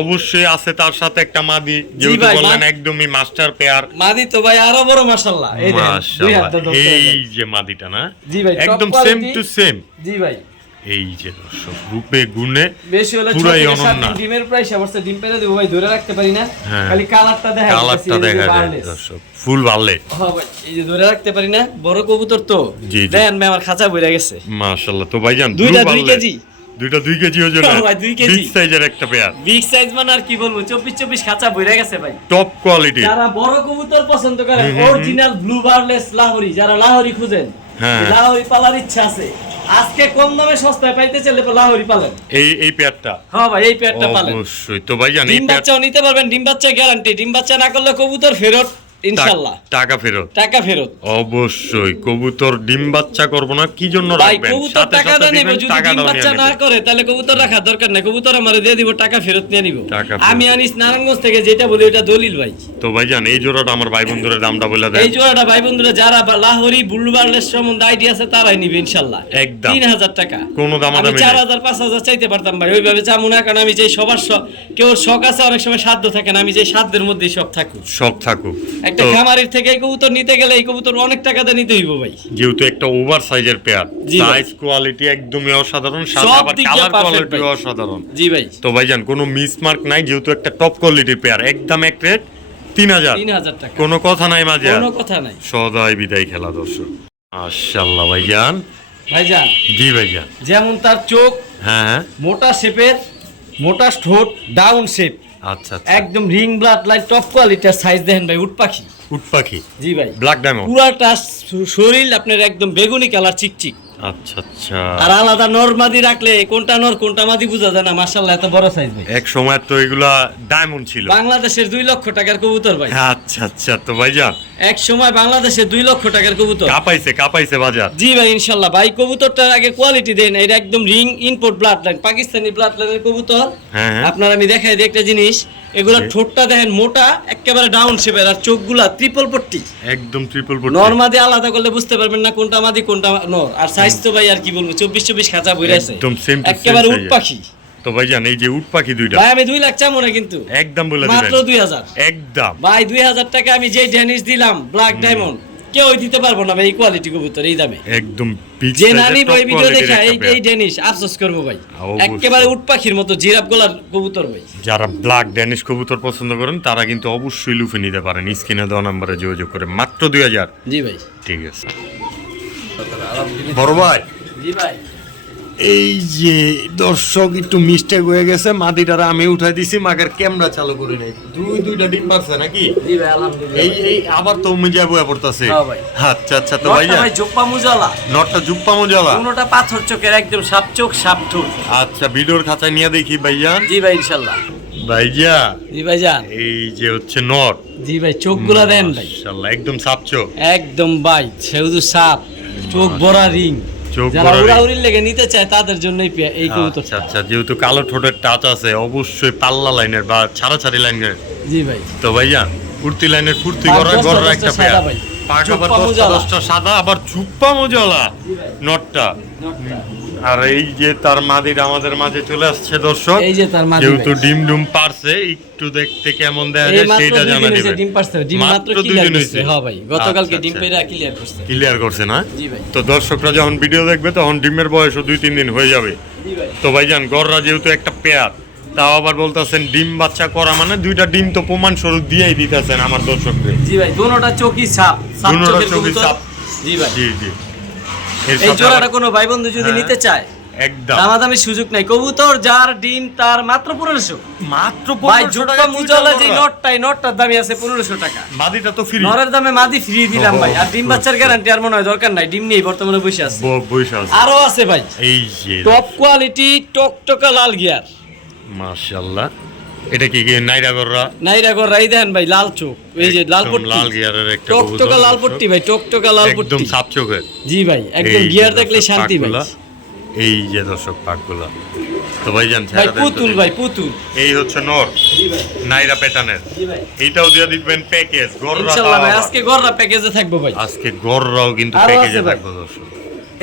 অবশ্যই আছে তার সাথে একটা মাদি, যেহেতু ভাই, বললেন একদমই মাস্টার পেয়ার। মাদি তো ভাই আরো বড়, মাশাআল্লাহ। এই দেখেন, দুই হাত মাশাআল্লাহ, ধরতে এই পারবেন। যে মাদিটা না, জি ভাই, একদম top সেম quality। টু সেম। জি ভাই। এই যে দর্শক, রূপে গুণে বেশি হলে পুরাই 6 থেকে 7 অনন্য। দিন ডিমের প্রাইস অবশ্য ডিম পেরে দেবো ভাই, ধরে রাখতে পারি না, হ্যাঁ। খালি কালারটা দেখা যাচ্ছে, কালারটা এই যে দেখা যায় wireless। দর্শক, ফুল ভালে। হ্যাঁ ভাই, এই যে ধরে রাখতে পারি না, বড় কবুতর তো। জি, জি। দেন ভাই, আমার খাঁচা বইরা গেছে। মাশাআল্লাহ। তো ভাইজান দুইটা blue 2 বার্লেস, কেজি, দুইটা 2 কেজি ওজন, হ্যাঁ ভাই, 2 কেজি। বিগ সাইজের একটা পেয়ার, বিগ সাইজ মানে আর কি বলবো, 24 খাঁচা বইরা গেছে ভাই। Top quality. যারা বড় কবুতর পছন্দ করেন, অরিজিনাল ব্লু বার্লেস লাহোরি, যারা লাহোরি খুঁজেন, হ্যাঁ। লাহোরি পালার ইচ্ছা আছে, আজকে কম দামে সস্তায় পাইতে চাইলে লাহোরি পালেন। এই পেয়ারটা হ্যাঁ ভাই, এই পেয়ারটা পালেন। অবশ্যই। তো ভাইজান এই ডিম পেয়ার, বাচ্চাও নিতে পারবেন, ডিম বাচ্চা গ্যারান্টি, ডিম বাচ্চা না করলে কবুতর ফেরত ইনশাআল্লাহ, টাকা ফেরত। টাকা ফেরত। অবশ্যই কবুতর ডিম বাচ্চা করব না, কি জন্য ভাই রাখবেন, কবুতর সাথে টাকাটা সাথে নেবে, দিবেন, যদি ডিম টাকাটাও বাচ্চা নিয়ে না নেবেন। করে তাহলে কবুতর রাখার দরকার নাই, কবুতর আমারে দিয়ে দিব, টাকা ফেরত নিয়ে নিব। টাকা ফেরত। আমি আনিস নারায়ণগঞ্জ থেকে, যেটা বলি ওটা দলিল ভাই। তো ভাইজান এই জোড়াটা আমার ভাই বন্ধুদের দামটা বলে দেন। এই জোড়াটা ভাই বন্ধুরা যারা লাহোরি ব্লু বার্লেস সম্বন্ধে আইডিয়া আছে তারাই নিবে ইনশাআল্লাহ। একদম 3000 টাকা। কোনো দামাদামি আমি নেই। 4000 5000 চাইতে পারতাম ভাই, ওইভাবে চামু না, কারণ আমি যে সবার কেউ শখ আছে, অনেক সময় সাধ্য থাকে না, আমি যে সাধ্যের মধ্যেই সব থাকুক। সব থাকুক। একটা তো খামারের থেকে এই কবুতর নিতে গেলে এই কবুতর অনেক টাকা দিয়ে নিতে হইব ভাই। যেহেতু একটা ওভার সাইজের পেয়ার, জি ভাই। সাইজ কোয়ালিটি একদমই অসাধারণ, সাথে সব আবার দিক দিয়ে কালার perfect কোয়ালিটি ভাই। অসাধারণ। জি ভাই, তো ভাইজান কোনো মিসমার্ক নাই, যেহেতু একটা টপ কোয়ালিটির পেয়ার, একদম এক রেট 3000। 3000 টাকা, কোনো কথা নাই মাঝে, কোনো কথা নাই। সদাই বিদায় খেলা দর্শক। মাশাআল্লাহ ভাইজান। ভাইজান জি ভাইজান। যেমন তার চোখ হ্যাঁ মোটা শেপের, মোটা ঠোঁট, ডাউন শেপ, আচ্ছা আচ্ছা। একদম রিং ব্লাড লাইন, টপ কোয়ালিটির সাইজ দেখেন ভাই, উট পাখি। উট পাখি, জি ভাই, ব্ল্যাক ডায়মন্ড। পুরাটা শরীর আপনার একদম বেগুনি কালার, চিকচিক। আচ্ছা আচ্ছা। আর আলাদা নর মাদি রাখলে কোনটা নর কোনটা মাদি বোঝা যায় না। মাশাআল্লাহ, এত বড় সাইজ ভাই। এক সময় তো এগুলা ডায়মন্ড ছিল। বাংলাদেশের 2 লক্ষ টাকার কবুতর ভাই। আচ্ছা আচ্ছা। তো ভাইজান এক সময় বাংলাদেশের 2 লক্ষ টাকার কবুতর। কাপাইছে বাজার। জি ভাই, ইনশাআল্লাহ ভাই। কবুতরটার আগে কোয়ালিটি দেন, এটা একদম ring import blood line, Pakistani blood লাইনের কবুতর। হ্যাঁ, হ্যাঁ। আপনার আমি দেখাই দিই একটা জিনিস, এগুলা ঠোঁটটা দেখেন মোটা, একেবারে ডাউন শেপের, আর চোখগুলা ট্রিপল পট্টি। একদম ট্রিপল পট। নরমাদি আলাদা করলে বুঝতে পারবেন না কোনটা মাদি কোনটা নর। আর সাইজ তো ভাই আর কি বলবো, 24 খাঁচা বইরা আছে, একদম same to same একেবারে উট size। পাখি। তো ভাইজান এই যে উট পাখি দুইটা, ভাই আমি 2 লাখ চামো না কিন্তু, একদম বলে মাত্র দিবেন 2000। একদম। ভাই 2000 টাকা আমি যেই ড্যানিশ দিলাম ব্ল্যাক ডায়মন্ড, কেউ দিতে পারবো না ভাই এই কোয়ালিটি কবুতর এই দামে। একদম বিগ যে সাইজের নানি টপ ভাই ভিডিও কোয়ালিটির দেখা একটা এই পেয়ার। ড্যানিশ আফসোস করবো ভাই, অবশ্যই। একেবারে উট পাখির মতো জিরাফ গলার কবুতর ভাই। যারা ব্ল্যাক ড্যানিশ কবুতর পছন্দ করেন তারা কিন্তু অবশ্যই লুফে নিতে পারেন, স্ক্রিনে দেওয়া নম্বরে যোগাযোগ করে, মাত্র 2000। জি ভাই। ঠিক আছে বড় ভাই। জি ভাই। এই যে দর্শক একটু মিস্টেক হয়ে গেছে, মাদিটারে আমি উঠাই দিছি, মাগের ক্যামেরা চালু করি নাই। দুইটা ডিম পারছে নাকি? জি ভাই আলহামদুলিল্লাহ। এই আবার তো মিজা বয়া পড়তাছে। হ্যাঁ ভাই। আচ্ছা আচ্ছা, তো ভাই ভাই জোপ্পা মুজালা, নটটা জুপ্পা মজালা, কোনোটা পাথর চোখের, একদম সাপ চোখ সাপ ঠোঁট। আচ্ছা, ভিডিওর খাঁচায় নিয়ে দেখি ভাইজান। জি ভাই ইনশাআল্লাহ। ভাইজা জি ভাই জান। এই যে হচ্ছে নট। জি ভাই চোখগুলা দেন ভাই, মাশাআল্লাহ একদম সাপচো। একদম ভাই শুধু সাপ, চোখ ভরা রিং। চোখ যারা ভরা ring। উড়াউড়ির লেগে নিতে চায় তাদের জন্যই এই কবুতর। আচ্ছা আচ্ছা, যেহেতু কালো ঠোঁটের টাচ আছে, অবশ্যই পাল্লা লাইনের বা ছাড়াছাড়ি লাইনের। জি ভাই। তো ভাইজান ফুর্তি লাইনের ফুর্তি পাঁচ করা দশটা গড়রা দশটা একটা সাদা পেয়ার। ভাই। পাক আবার চুপ্পা মোজালা। 10টা সাদা, আবার চুপ্পা মজালা নটটা। আর এই যে তার মাদির আমাদের মাঝে চলে আসছে দর্শক। এই যে তার মাদি যেহেতু ভাই। ডিম ডুম পারছে, একটু দেখতে কেমন দেখা এই যায় মাত্র সেটা 2 জানা দিন হয়েছে দিবেন। ডিম পারছে, ডিম মাত্র মাত্র 2 ক্লিয়ার দিন করছে। হয়েছে। হ্যাঁ ভাই, গতকালকে আচ্ছা, ডিম আচ্ছা। পেড়া ক্লিয়ার করছে। ক্লিয়ার করছে না? জি ভাই। তো দর্শকরা যখন ভিডিও দেখবে তখন ডিমের বয়সও 2-3 দিন হয়ে যাবে। জি ভাই। তো ভাইজান গররা যেহেতু একটা পেয়ার, তাও আবার বলতেছেন ডিম বাচ্চা করা মানে 2টা ডিম তো প্রমাণ স্বরূপ দিয়েই দিতেছেন আমার দর্শকদের। জি ভাই, দোনোটা চোখই সাপ, সাপ দুনোটা চোখের চোখই কবুতর। সাপ। জি ভাই। জি জি। এর এই সাথে জোড়াটা আবার- কোনো ভাই বন্ধু যদি হ্যাঁ। নিতে চায়, একদম দামাদামি সুযোগ নাই। কবুতর যার ডিম তার মাত্র 1500। মাত্র ভাই 1500 জুপ্পা টাকা মুজালা যে দুইটা নটটাই, নটটার দামই আছে 1500 টাকা। মাদিটা তো ফ্রি। নরের দামে মাদি ফ্রি দিলাম ভাই। আর ডিম ও, বাচ্চার গ্যারান্টি আর মনে হয় দরকার নাই, ডিম নিয়েই বর্তমানে বসে আছে। বৈশা আছে। আরো আছে ভাই, এই যে টপ কোয়ালিটি টকটকা লাল গিয়ার। মাশাআল্লাহ, এটা কি নাইরা গররা? নাইরা গর রাই দেন ভাই, লাল চোখ, এই যে লাল একদম পট্টি, লাল গিয়ারের একটা টকটকা কবুতর। লাল পট্টি ভাই, টকটকা লাল একদম পট্টি। সাপ চোখের। জি ভাই, একদম এই যে গিয়ার দেখলে দর্শক শান্তি ভাই। পাকগুলা, এই যে দর্শক পাকগুলা। তো ভাইজান ভাই ছেড়ে দেন তো পুতুল দেখি। ভাই, পুতুল। এই হচ্ছে নর জি ভাই। নাইরা প্যাটার্নের। জি ভাই। এইটাও দিয়ে দিবেন প্যাকেজ গররা। ইনশাআল্লাহ ভাই, তাও আজকে গররা প্যাকেজে থাকবো ভাই। আজকে গররাও কিন্তু আরো প্যাকেজে আছে ভাই। থাকবে দর্শক।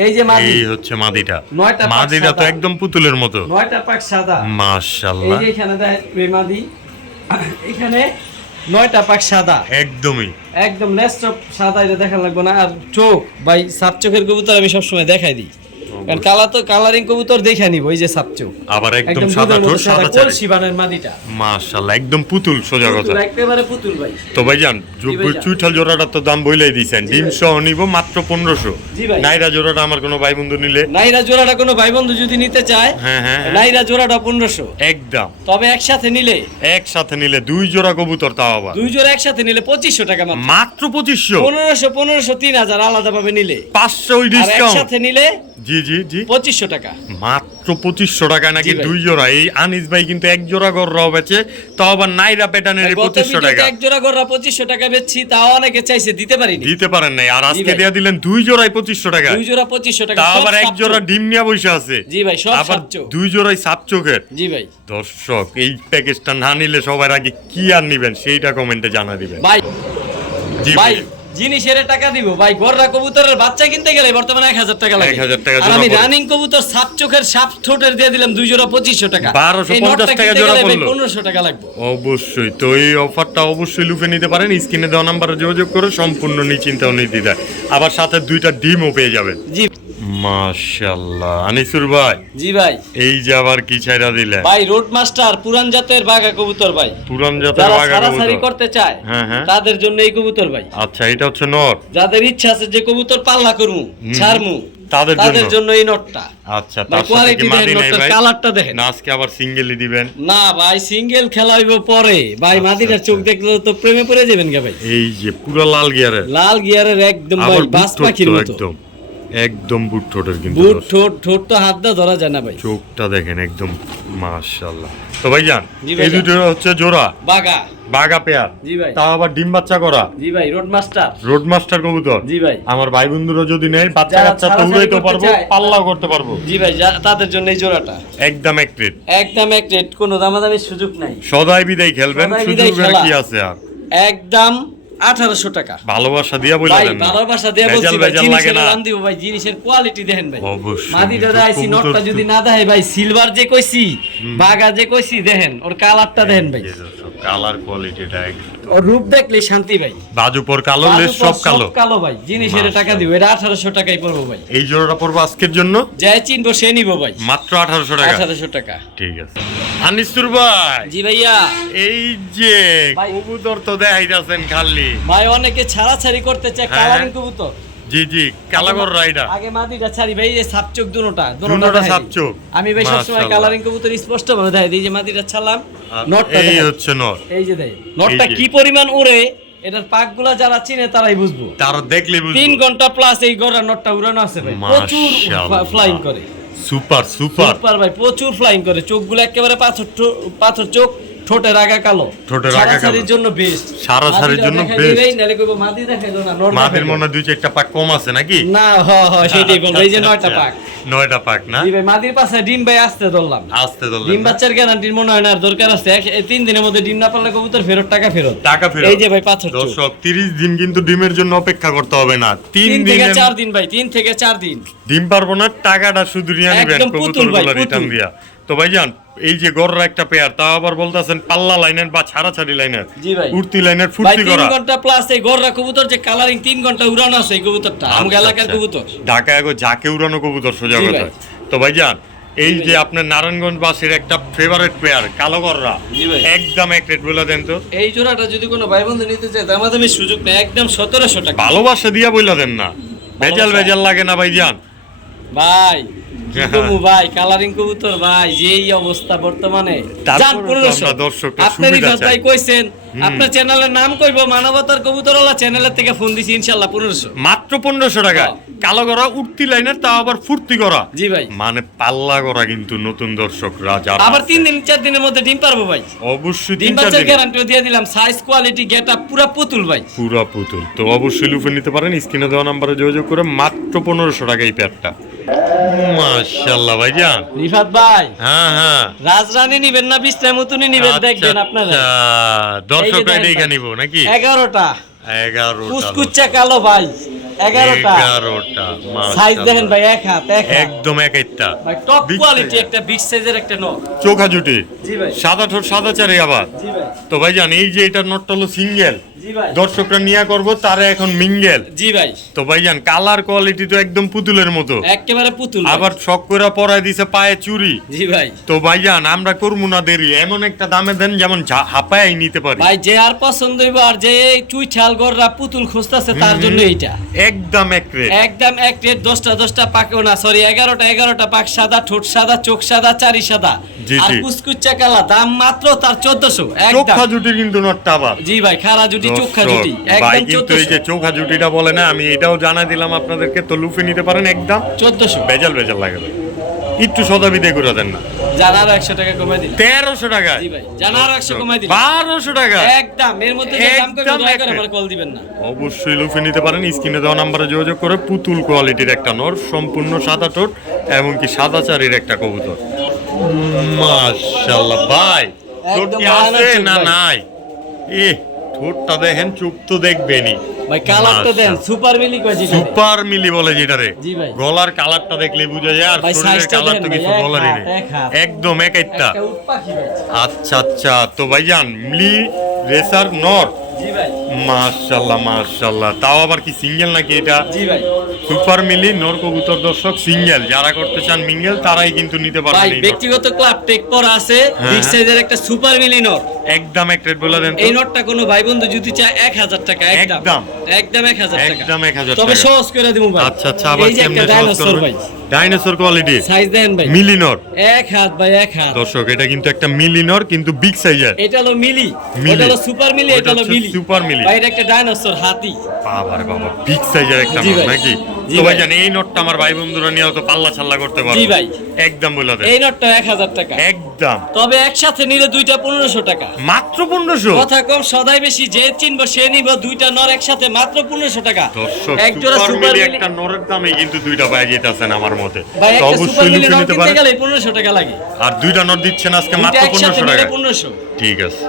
এই যে মাদি, এই হচ্ছে মাদিটা। 9টা পাক মাদিটা তো সাদা। একদম পুতুলের মতো। 9টা পাক সাদা। এই মাশাআল্লাহ, যে এখানে দেয় এই মাদি, এখানে 9টা পাক সাদা, একদমই একদম নেস্ট সাদা, এটা দেখা লাগবে না। আর চোখ ভাই, সাপ চোখের কবুতর আমি সবসময় দেখাই দিই, কারণ কালারিং কবুতর দেখে নিব। এই যে সাপ চোখ, আবার একদম একদম সাদা দুধের ঠোঁট, মতো সাদা, সাদা চারি। কলসি বানের মাদিটা। মাশাআল্লাহ, একদম পুতুল সোজা কথা। পুতুল, একেবারে পুতুল ভাই। তো ভাইজান ভাইজান। চুইঠাল জোড়াটার তো দাম বইলাই দিয়েছেন, ডিম সহ নিব মাত্র 1500। জি ভাই। নাইরা জোড়াটা আমার কোনো ভাই বন্ধু নিলে নাইরা জোড়াটা কোনো ভাই বন্ধু যদি নিতে চায়, হ্যাঁ হ্যাঁ হ্যাঁ, নাইরা জোড়াটা 1500। একদম তবে একসাথে নিলে, একসাথে নিলে 2 জোড়া কবুতর, তাও আবার 2 জোড়া একসাথে নিলে 2500 টাকা মাত্র। মাত্র 2500। 1500 3000 আলাদা ভাবে নিলে, 500 ওই আর ডিসকাউন্ট। একসাথে নিলে জি জি জি, 2500 টাকা। মাত্র 2500 টাকা নাকি জি ভাই। 2 জোড়া। এই আনিস ভাই কিন্তু 1 জোড়া গররাও বেচে, তাও আবার নাইরা প্যাটার্নের গত 2500 ভিডিওতে টাকা এক জোড়া গররা 2500 টাকা বেচছি, তাও অনেকে চাইছে, দিতে পারিনি। দিতে পারেন নাই। আর আজকে ভাই। দেয়া দিলেন 2 জোড়াই 2500 টাকা। 2 জোড়া 2500 টাকা, তাও সব আবার 1 সাপ জোড়া চোখ। ডিম নিয়ে বসে আছে। জি ভাই, সব আবার সাপ চোখ। 2 জোড়াই সাপ চোখের। জি ভাই। দর্শক এই প্যাকেজটা না নিলে সবার আগে কি আর নিবেন সেইটা কমেন্টে জানা দিবেন। ভাই জি ভাই ভাই, জিনিসের টাকা দিব ভাই। গররা কবুতরের বাচ্চা কিনতে গেলে বর্তমানে 1000 টাকা লাগে। 1000 টাকা আর জোড়া আমি পড়বে। রানিং কবুতর সাপ চোখের সাপ ঠোঁটের দিয়ে দিলাম 2 জোড়া 2500 টাকা। 1250 এই নটটা টাকা কিনতে জোড়া গেলে ভাই পড়লো। 1500 টাকা লাগবে। অবশ্যই। তো এই অফারটা অবশ্যই লুফে নিতে পারেন। স্ক্রিনে দেওয়া নাম্বারে যোগাযোগ করে সম্পূর্ণ নিশ্চিন্তা ও নির্দ্বিধায়। আবার সাথে 2টা ডিমও পেয়ে যাবেন। জি মাশাআল্লাহ, আনিসুর ভাই জি ভাই। এই যে আবার কি ছাইরা দিলেন? ভাই রোড মাস্টার পুরান জাতের বাঘা কবুতর ভাই, পুরান জাতের যারা বাঘা সারাসারি কবুতর। করতে চায় হ্যাঁ, হ্যাঁ। তাদের জন্য এই কবুতর ভাই। আচ্ছা, এটা হচ্ছে নর। যাদের ইচ্ছা আছে যে কবুতর পাল্লা করমু, ছাড়মু, তাদের তাদের জন্য। জন্য এই নটটা। আচ্ছা, ভাই তার সাথে কোয়ালিটি কি দেখেন, মাদি নাই নটটার ভাই? কালারটা দেখেন। না আজকে আবার সিঙ্গেলই দিবেন? না ভাই, সিঙ্গেল খেলা হইব পরে ভাই। আচ্ছা, মাদিটার চোখ দেখলে তো প্রেমে পড়ে যাবেন গে ভাই। এই যে পুরো লাল গিয়ারের, লাল গিয়ারের একদম ভাই, আবার বাস বুট ঠোঁট পাখির তো মতো। একদম একদম বুট ঠোঁটের কিন্তু বুট দর্শক। ঠোঁট, ঠোঁট তো হাত দিয়ে ধরা যায় না ভাই। চোখটা দেখেন একদম মাশাআল্লাহ। তো ভাইজান জি এই ভাইজান। দুটো হচ্ছে জোড়া বাঘা। বাঘা পেয়ার, জি ভাই। তাও আবার ডিম বাচ্চা করা জি ভাই, রোড মাস্টার। রোড মাস্টার কবুতর। জি ভাই। আমার ভাই বন্ধুরা যদি নেয়, বাচ্চা যারা কাচ্চা তো ছাড়াছাড়ি উড়াইতে করতে পারবো, চায়, পাল্লাও করতে পারবো। জি ভাই, তাদের জন্য এই জোড়াটা একদম এক রেট। একদম এক রেট, কোনো দামাদামির সুযোগ নাই। সদাই বিদায় খেলবেন, সদাই বিদায় সুযোগের খেলা। কি আছে আর? একদম 1800 টাকা। ভালোবাসা দিয়া ভাই বললেন না, ভালোবাসা দিয়ে ভেজাল বলছি ভাই, ভেজাল লাগে জিনিসের না। দাম দিব ভাই, জিনিসের কোয়ালিটি দেখেন ভাই। অবশ্যই। মাদিটা কিন্তু দেখাইছি, কবুতর নটটা তো- যদি না দেখাই ভাই, সিলভার যে কইছি, বাঘা যে কইছি, দেখেন ওর কালারটা দেখেন ভাই। কালার কোয়ালিটিটা ওর রূপ দেখলে শান্তি ভাই। বাজুপর কালো, লেস বাজু সব পর কালো। কালো ভাই। জিনিসের টাকা দিব, এটা 1800 টাকাই পড়বো ভাই। এই জোড়াটা পড়বো আজকের জন্য যে চিনবো সে নিব ভাই, মাত্র 1800 টাকা। 1800 টাকা। ঠিক আছে আনিসুর ভাই, জি ভাইয়া। এই যে ভাই। কবুতর তো দেখাইতাছেন খালি। ভাই অনেকে ছাড়াছাড়ি করতে চায় হ্যাঁ। কালারিং কবুতর, জি জি কালাগর রাইডার আগে মাদিটা ছাড়ি ভাই, এই যে সাপচোক দুটোটা দুটোটা সাপচোক। আমি ভাই সবসময় মাশাআল্লাহ। কালারিং কবুতর স্পষ্ট ভাবে দেখাই দিই, যে মাদিটা ছাড়লাম, নটটা এই দেখেন। হচ্ছে নর, এই যে দেখ নটটা এই যে। কি পরিমাণ উড়ে, এটার পাকগুলা যারা চিনে তারাই বুঝবো। তার দেখলে 3 ঘন্টা প্লাস এই গড়া নটটা উড়ানো আছে ভাই, প্রচুর মাশাআল্লাহ। ফ্লাইং করে, সুপার সুপার সুপার ভাই, প্রচুর ফ্লাইং করে, চোখগুলো একেবারে পাথর চোখ, ঠোঁটের আগা কালো, ঠোঁটের আগা কালো। সারাসারির জন্য বেস্ট, সারাসারির জন্য best। নালে কইবো মাদি দেখাইলো না, নর মাদের দেখাইলো। মনে হয় 2-4টা পাক কম আছে নাকি? না সেটাই বলবো, এই যে 9টা পাক। 9টা পাক না? জি ভাই, মাদির পাশে ডিম ভাই আসতে ধরলাম, আসতে দল ডিম বাচ্চার গ্যারান্টির মনে হয় না আর দরকার আছে, 3 দিনের মধ্যে ডিম না পারলে কবুতর ফেরত, টাকা ফেরত। টাকা ফেরত। এই যে ভাই পাথর চোখ। দর্শক 30 দিন কিন্তু ডিমের জন্য অপেক্ষা করতে হবে না, 3 3 থেকে দিনে 4 দিন ভাই, 3 থেকে 4 দিন। ডিম পারবো না, টাকাটা শুধু নিয়ে নেবেন একদম পুতুল ভাই, কবুতরগুলো রিটার্ন পুতুল। দিয়া। তো ভাইজান এই যে গররা একটা পেয়ার, তাও আবার বলতাছেন পাল্লা লাইনের বা ছাড়াছাড়ি লাইনের, জি ভাই। উড়তি লাইনের ভাই ফুর্তি 3 করা। ঘন্টা প্লাস এই গররা কবুতর যে কালারিং 3 ঘন্টা উড়ানো আছে, এই কবুতরটা আমগা এলাকার আচ্ছা, কবুতর। ঢাকায় আগো যাকে উড়ানো কবুতর সোজা জি কথা। ভাই। তো ভাইজান এই জি যে ভাই। আপনার নারায়ণগঞ্জ বাসের একটা ফেভারিট পেয়ার কালো গররা, জি ভাই। একদম এক রেট বলে দেন তো। এই জোড়াটা যদি কোনো ভাই বন্ধু নিতে চায়, দামাদামি সুযোগ নেই, একদম 1700 টাকা। ভালোবাসা দিয়া বইলা দেন না, ভেজাল ভালোবাসা। ভেজাল লাগে না ভাইজান। ভাই কি কমু ভাই, কালারিং কবুতর ভাই যেই অবস্থা বর্তমানে, তারপরেও জান তো 1500 আমরা দর্শকটা আপনার সুবিধা রিফাত ভাই চাই। কইছেন, আপনার চ্যানেলের নাম কইবো মানবতার কবুতরওয়ালা, চ্যানেলের থেকে ফোন দিছি ইনশাআল্লাহ 1500। মাত্র 1500 টাকা হ্যাঁ। কালো গড়া উঠতি লাইনের, তাও আবার ফুর্তি করা, জি ভাই। মানে পাল্লা করা কিন্তু নতুন দর্শকরা যারা আবার আছে, 3 দিন 4 দিনের মধ্যে ডিম পারবো ভাই, অবশ্যই ডিম 3-4 বাচ্চার দিন গ্যারান্টিও দিয়ে দিলাম, সাইজ কোয়ালিটি গেটআপ পুরা পুতুল ভাই। পুরা পুতুল। তো অবশ্যই লুফে নিতে পারেন, স্ক্রিনে দেওয়া নাম্বারে যোগাযোগ করে মাত্র 1500 টাকা এই প্যাডটা। মাশাআল্লাহ ভাইজান। রিফাত ভাই হ্যাঁ হ্যাঁ রাজরানী নিবেন না বিস্তায় মতনই নিবেন, দেখবেন আপনারা। আচ্ছা, দর্শকরা এই যে দেখে দেখেন নিব নাকি? 11টা 11টা কুচকুচ্চা কালো ভাই, 11টা 11টা সাইজ দেখেন মাশাআল্লাহ। ভাই, এক হাত একদম এক একটা ভাই, টপ Big কোয়ালিটি size। একটা বিগ সাইজের একটা নট। চোখা জুটি, জি ভাই। সাদা ঠোঁট সাদা চারে আবার। জি ভাই। তো ভাইজান এই যে এটা নটটা হলো সিঙ্গেল, জি ভাই। দর্শকরা নিয়া করবো তারা এখন মিঙ্গেল। জি ভাই। তো ভাইজান কালার কোয়ালিটি তো একদম পুতুলের মতো, একেবারে পুতুল ভাই। আবার শখ করে পরায় দিছে পায়ে চুরি। জি ভাই। তো ভাইজান আমরা করবো না দেরি, এমন একটা দামে দেন যেমন হাঁপায় নিতে পারি। ভাই যে আর পছন্দ হইব, আর যে চুই ঠাল গররা পুতুল খুঁজতাছে তার জন্য এইটা একদম এক রেট। একদম এক রেট। 10টা পাকেও না, সরি 11টা পাক, সাদা ঠোঁট সাদা, চোখ সাদা, চারি সাদা, জি, আর জি। কুচকুচ্চা কালা, দাম মাত্র তার 1400 চোখা একদম। জুটি কিন্তু নটটা আবার। জি ভাই, খারা জুটি চোখা দর্শক, জুটি ভাই একদম কিন্তু এই যে 1400 চোখা জুটিটা বলে না, আমি এটাও জানা দিলাম আপনাদেরকে। তো লুফে নিতে পারেন একদম 1400। বেজাল বেজাল লাগে ভাই। একটু সদা বিদে করে দেন না। জানার 100 টাকা কমাই দিলাম। 1300 টাকা। জি ভাই, জানার 100 কমাই দিলাম। 1200 টাকা। একদম এর মধ্যে যে দাম করবে একদম দয়া করে এক আমার কল দিবেন না। অবশ্যই লুফে নিতে পারেন, স্ক্রিনে দেওয়া নাম্বারে যোগাযোগ করে। পুতুল কোয়ালিটির একটা নর, সম্পূর্ণ সাদা ঠোঁট এবং কি সাদা চারির একটা কবুতর। মাশাআল্লাহ ভাই, ঠোঁট একদম কি বানানো আছে চোখ না ভাই। নাই? এ ঠোঁটটা দেখেন, চোখ তো দেখবেনই। ভাই কালারটা দেন, মাশাআল্লাহ। সুপার মিলি কইছি। সুপার মিলি বলে যেটারে। জি ভাই। গলার কালারটা দেখলে বোঝা যায়, আর ভাই শরীরের সাইজটা কালার তো দেখেন কিছু ভাই, এক বলারই হাত, নেই, এক হাত। একদম এক একটা। একটা উটপাখি ভাই। আচ্ছা আচ্ছা, তো ভাইজান মিলি রেসার নর, জি ভাই। মাশাআল্লাহ মাশাআল্লাহ। তাও আবার কি সিঙ্গেল নাকি এটা? জি ভাই। সুপার মিলি নর কবুতর দর্শক, সিঙ্গেল। যারা করতে চান মিঙ্গেল তারাই কিন্তু নিতে ভাই পারবেন এই নর। ব্যক্তিগত ক্লাব টেক পর আছে হ্যাঁ, বিগ হ্যাঁ। সাইজের একটা সুপার মিলি নট। একদম এক রেট বলে দেন তো। এই নটটা কোনো ভাই বন্ধু যদি চায় 1000 টাকা একদম। একদম। একদম 1000 টাকা। একদম 1000 তবে টাকা। সহজ করে দিমু ভাই। আচ্ছা আচ্ছা, আবার এই যে একটা কেমনে সহজ ডাইনোসর করবেন? ভাই। ডাইনোসর কোয়ালিটি সাইজ দেন ভাই। মিলি নর এক হাত ভাই, এক হাত। দর্শক, এটা কিন্তু একটা মিলি নর, কিন্তু বিগ সাইজের। এটা হলো মিলি, মিলি। এটা হলো সুপার মিলি, ওইটা এটা হলো হচ্ছে মিলি। সুপার মিলি। ভাই এটা একটা ডাইনোসর হাতি। বাবা রে বাবা, বিগ সাইজের একটা জি নট ভাই। নাকি? জি তো ভাই। ভাইজান এই নটটা আমার ভাই বন্ধুরা নিয়ে তো পাল্লা ছাল্লা করতে পারবে। জি ভাই। একদম বলে দেন। এই নটটা 1000 টাকা। একদম তবে একসাথে নিলে দুইটা 1500 টাকা। মাত্র 1500। কথা কম সদাই বেশি, যে চিনবো সে নিব। দুইটা নর একসাথে মাত্র 1500 টাকা। দর্শক, এক জোড়া সুপার সুপার মিলি মিলি। একটা নরের দামে কিন্তু দুইটা পায়ে যেতেছেন আমার মতে। ভাই তো একটা সুপার অবশ্যই মিলি লুকে নর নিতে কিনতে পারেন। গেলে 1500 টাকা লাগে। আর দুইটা নর দিচ্ছেন আজকে দুইটা মাত্র একসাথে 1500 নিলে টাকা। 1500। ঠিক আছে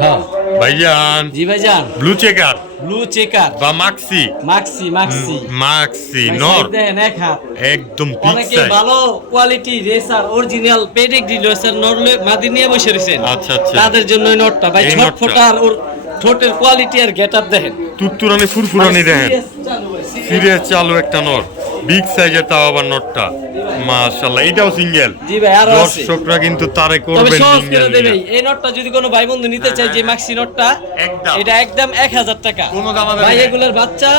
হ্যাঁ ভাইজান, জি ভাইজান। ব্লু চেকার ব্লু চেকার, বা মাক্সি, মাক্সি মাক্সি মাক্সি ভাই, নর, size দেখেন এক হাত। একদম বিগ অনেকে সাইজ। ভালো quality racer original pedigree racer নরলে মাদি নিয়ে বসে রয়েছেন। আচ্ছা, আচ্ছা। তাদের জন্য এই নটটা ভাই, এই নটটা। ছটফটা আর ওর ঠোঁটের কোয়ালিটি আর গেটআপ দেখেন। তুত্তুরানি ফুরফুরানি দেখেন, Serious চালু ভাই, serious। সিরিয়াস চালু একটা নর, বিগ সাইজের, তাও আবার নটটা মাশাআল্লাহ। এটাও সিঙ্গেল। জি ভাই, আরো আছে। দর্শকরা কিন্তু তারে তবে করবেন সহজ সিঙ্গেল করে দেবে। এই নটটা যদি কোনো ভাই বন্ধু নিতে চায়, যে মাক্সি নটটা, একদম। এটা একদম 1000 টাকা। কোনো দামাদামি ভাই নেই। এগুলোর বাচ্চা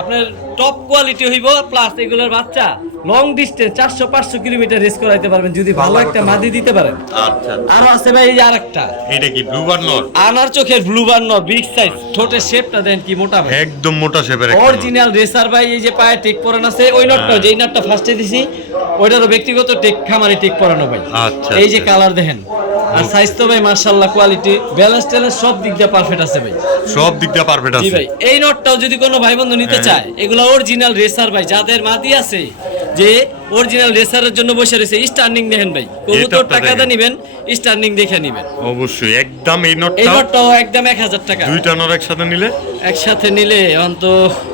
আপনার টপ কোয়ালিটি হইব প্লাস এগুলোর বাচ্চা লং ডিস্টেন্স 400-500 কিলোমিটার রেস করাইতে পারবেন যদি ভালো একটা মাদি দিতে পারেন। আচ্ছা আরো আছে ভাই এই যে আরেকটা এটা কি ব্লুবার নর? আনার চোখের ব্লুবার নর, বিগ সাইজ, ঠোঁটের শেপটা দেন কি মোটা ভাই, একদম মোটা শেপের একটা নর। অরিজিনাল রেসার ভাই। এই যে পায়ে টেক পরানো আছে, ওই নটটা যেই নটটা ফার্স্টে দিছি ওইটারও ব্যক্তিগত টেক খামারি টেক পরানো ভাই। আচ্ছা, এই যে আচ্ছা। কালার দেখেন, আর সাইজ তো ভাই মাশাআল্লাহ, কোয়ালিটি ব্যালেন্স ট্যালেন্স সব দিক দিয়ে পারফেক্ট আছে ভাই। সব দিক দিয়ে পারফেক্ট জি আছে। ভাই, এই নটটাও যদি কোনো ভাই বন্ধু নিতে হ্যাঁ। চায়, এগুলো অরিজিনাল রেসার ভাই, যাদের মাদি আছে যে অরিজিনাল রেসারের জন্য বসে রয়েছে, স্টার্নিং দেখেন ভাই, কবুতর এটাটা টাকা দেখেন। দিবেন, স্টার্নিং দেখে নিবেন। অবশ্যই একদম এই এই নটটা নটটাও একদম 1000 টাকা, দুইটা নর একসাথে নিলে একসাথে নিলে অন্ত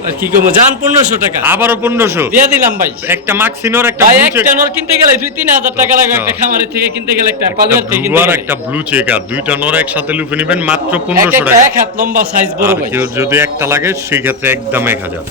আর কি করবো, জান 1500 টাকা আবারও 1500। দিয়ে দিলাম ভাই। একটা মাক্সি নর, একটা ভাই blue check- একটা নর কিনতে গেলে 2-3000 টাকা লাগে, একটা খামারের থেকে কিনতে গেলে, একটা পালিয়ার থেকে একটা কিনতে blue আর গেলে একটা ব্লু চেকার, দুইটা নর একসাথে লুফে নেবেন মাত্র এক 1500 একটা টাকা। এক হাত লম্বা সাইজ বড় আর ভাই। কেউ যদি একটা লাগে সেই ক্ষেত্রে একদম 1000।